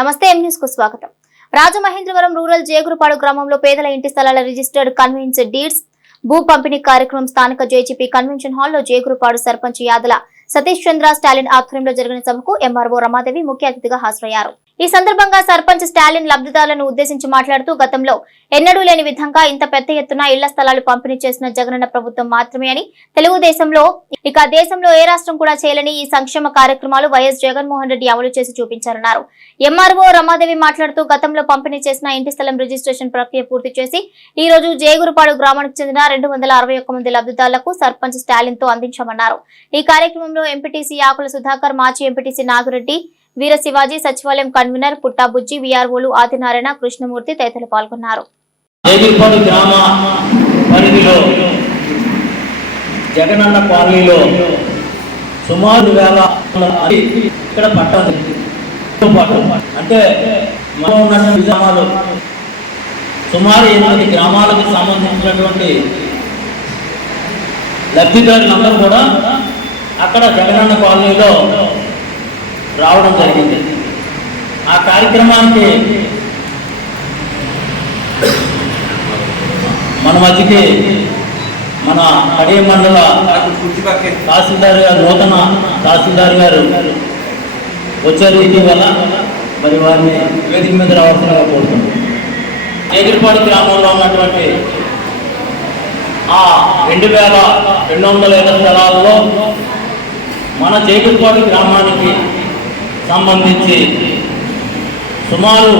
నమస్తే ఎం న్యూస్కు స్వాగతం. రాజమహేంద్రవరం రూరల్ జేగురుపాడు గ్రామంలో పేదల ఇంటి స్థలాల రిజిస్టర్డ్ కన్వీన్స్ డీడ్స్ భూ పంపిణీ కార్యక్రమం స్థానిక జేజీపీ కన్వెన్షన్ హాల్లో జేగురుపాడు సర్పంచ్ యాదల సతీష్ చంద్ర స్టాలిన్ ఆధ్వర్యంలో జరిగిన సభకు ఎంఆర్ఓ రమాదేవి ముఖ్య అతిథిగా హాజరయ్యారు. ఈ సందర్భంగా సర్పంచ్ స్టాలిన్ లబ్ధిదారులను ఉద్దేశించి మాట్లాడుతూ గతంలో ఎన్నడూ లేని విధంగా ఇంత పెద్ద ఎత్తున ఇళ్ళ స్థలాలు పంపిణీ చేసిన జగనన్న ప్రభుత్వం మాత్రమే అని తెలుగుదేశంలో ఇక దేశంలో ఏ రాష్ట్రం కూడా చేయలేని ఈ సంక్షేమ కార్యక్రమాలు వైఎస్ జగన్మోహన్ రెడ్డి అమలు చేసి చూపించారన్నారు. ఎంఆర్ఓ రమాదేవి మాట్లాడుతూ గతంలో పంపిణీ చేసిన ఇంటి స్థలం రిజిస్ట్రేషన్ ప్రక్రియ పూర్తి చేసి ఈ రోజు జేగురుపాడు గ్రామానికి చెందిన రెండు వందల అరవై ఒక్క మంది లబ్ధిదారులకు సర్పంచ్ స్టాలిన్తో అందించామన్నారు. ఈ కార్యక్రమంలో ఎంపీటీసీ ఆకుల సుధాకర్ మాజీ ఎంపీటీసీ నాగిరెడ్డి వీర శివాజీ సచివాలయం కన్వీనర్ పుట్టాబుజ్జి వీఆర్ఓలు ఆదినారాయణ కృష్ణమూర్తి తదితరులు పాల్గొన్నారు. జగనన్న కాలనీలో సుమారు వేల ఇక్కడ పట్టాలి అంటే మనం ఉన్నటువంటి గ్రామాలు సుమారు ఎనిమిది గ్రామాలకు సంబంధించినటువంటి లబ్ధిదారులందరూ కూడా అక్కడ జగనన్న కాలనీలో రావడం జరిగింది. ఆ కార్యక్రమానికి మన మధ్యకి మన అడే మండల తహసీల్దార్ గారు నూతన తహసీల్దార్ గారు వచ్చారు ఇటీవల. మరి వారిని వేదిక మీద రావాల్సిందిగా కోరుతున్నాం. ఎగిరిపాడు గ్రామంలో ఉన్నటువంటి ఆ రెండు వేల రెండు వందల ఐదు స్థలాల్లో మన జైగురిపాడు గ్రామానికి సంబంధించి సుమారు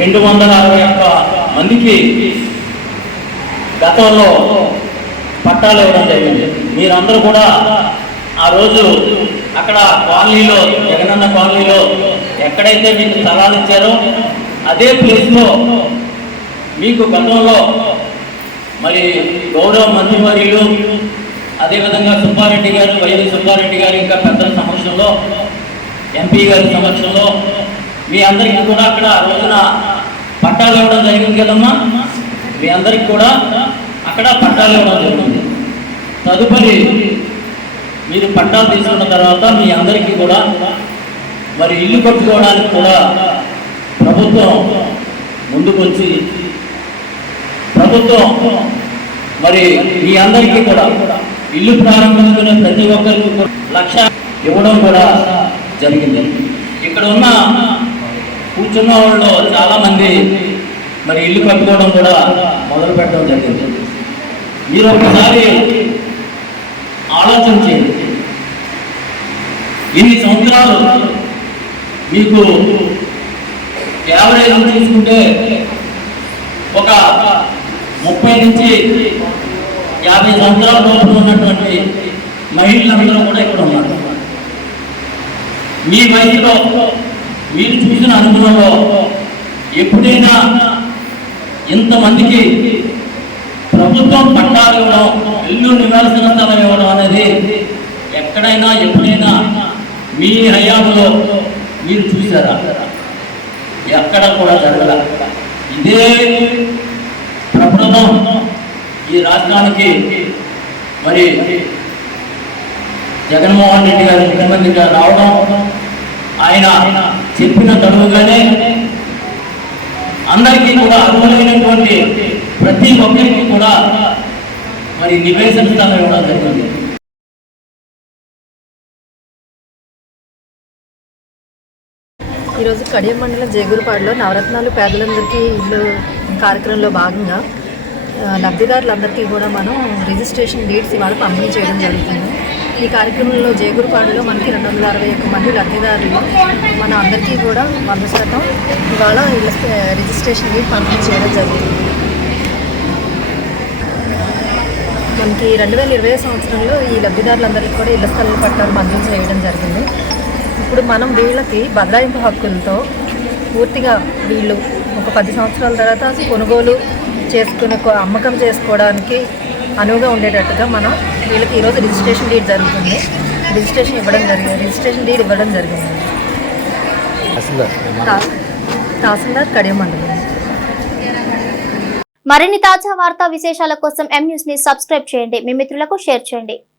రెండు వందల అరవై ఒక్క మందికి గతంలో పట్టాలు ఇవ్వడం జరిగింది. మీరందరూ కూడా ఆ రోజు అక్కడ కాలనీలో జగనన్న కాలనీలో ఎక్కడైతే మీకు స్థలాలు ఇచ్చారో అదే ప్లేస్లో మీకు గతంలో మరి గౌరవ మంత్రివర్యులు అదేవిధంగా సుబ్బారెడ్డి గారు వైవి సుబ్బారెడ్డి గారు ఇంకా పెద్దల సమక్షంలో ఎంపీ గారి సమక్షంలో మీ అందరికీ కూడా అక్కడ రోజున పట్టాలు ఇవ్వడం జరిగింది కదమ్మా? మీ అందరికి కూడా అక్కడ పట్టాలు ఇవ్వడం జరిగింది. తదుపరి మీరు పట్టాలు తీసుకున్న తర్వాత మీ అందరికీ కూడా మరి ఇల్లు కట్టుకోవడానికి కూడా ప్రభుత్వం ముందుకొచ్చి ప్రభుత్వం మరి మీ అందరికీ కూడా ఇల్లు ప్రారంభించుకునే ప్రతి ఒక్కరికి లక్ష ఇవ్వడం కూడా జరిగింది. ఇక్కడ ఉన్న కూర్చున్న వాళ్ళు చాలా మంది మరి ఇల్లు కట్టుకోవడం కూడా మొదలు పెట్టడం జరిగింది. మీరు ఒకసారి ఆలోచన చేయండి ఇన్ని సంవత్సరాలు మీకు యావరేజ్ తీసుకుంటే ఒక ముప్పై నుంచి యాభై సంవత్సరాల లోపల ఉన్నటువంటి మహిళలందరూ కూడా ఇక్కడ ఉన్నారు. మీ వయసులో మీరు చూసిన అనుభవంలో ఎప్పుడైనా ఇంతమందికి ప్రభుత్వం పట్టాలు ఇవ్వడం ఇల్లు నివాసన స్థలం ఇవ్వడం అనేది ఎక్కడైనా ఎప్పుడైనా మీ హయాంలో మీరు చూసారా ఎక్కడ కూడా జరగల. ఇదే ప్రభుత్వం ఈ రాష్ట్రానికి. మరి జగన్మోహన్ రెడ్డి గారు ముఖ్యమంత్రిగా రావడం ఆయన చెప్పిన తడువుగానే అందరికీ కూడా అర్హులైనటువంటి ప్రతి ఒక్కరికి కూడా మరి నివేశించడం స్థలం ఇవ్వడం జరిగింది. ఈరోజు కడియం మండలం జేగురుపాడులో నవరత్నాలు పేదలందరికీ ఇల్లు కార్యక్రమంలో భాగంగా లబ్ధిదారులందరికీ కూడా మనం రిజిస్ట్రేషన్ డేట్స్ ఇవాళ పంపిణీ చేయడం జరుగుతుంది. ఈ కార్యక్రమంలో జేగురుపాడులో మనకి రెండు వందల అరవై ఒక్క మంది లబ్ధిదారులు. మన అందరికీ కూడా వంద శాతం ఇవాళ రిజిస్ట్రేషన్కి రిజిస్ట్రేషన్ పంపిణీ చేయడం జరుగుతుంది. మనకి రెండు వేల ఇరవై సంవత్సరంలో ఈ లబ్ధిదారులందరికీ కూడా ఇళ్ళ స్థలం పట్టాలు మంజూరు చేయడం జరిగింది. ఇప్పుడు మనం వీళ్ళకి బదలాయింపు హక్కులతో పూర్తిగా వీళ్ళు ఒక పది సంవత్సరాల తర్వాత కొనుగోలు చేసుకునే అమ్మకం చేసుకోవడానికి అనువుగా ఉండేటట్టుగా మనం వీళ్ళకి ఈరోజు రిజిస్ట్రేషన్ డీడ్ జరుగుతుంది. రిజిస్ట్రేషన్ ఇవ్వడం జరిగింది. రిజిస్ట్రేషన్ డీడ్ ఇవ్వడం జరిగింది. తా- తహసీల్దార్ కడియం మండలం. మరిన్ని తాజా వార్తా విశేషాల కోసం ఎం న్యూస్ని సబ్స్క్రైబ్ చేయండి. మీ మిత్రులకు షేర్ చేయండి.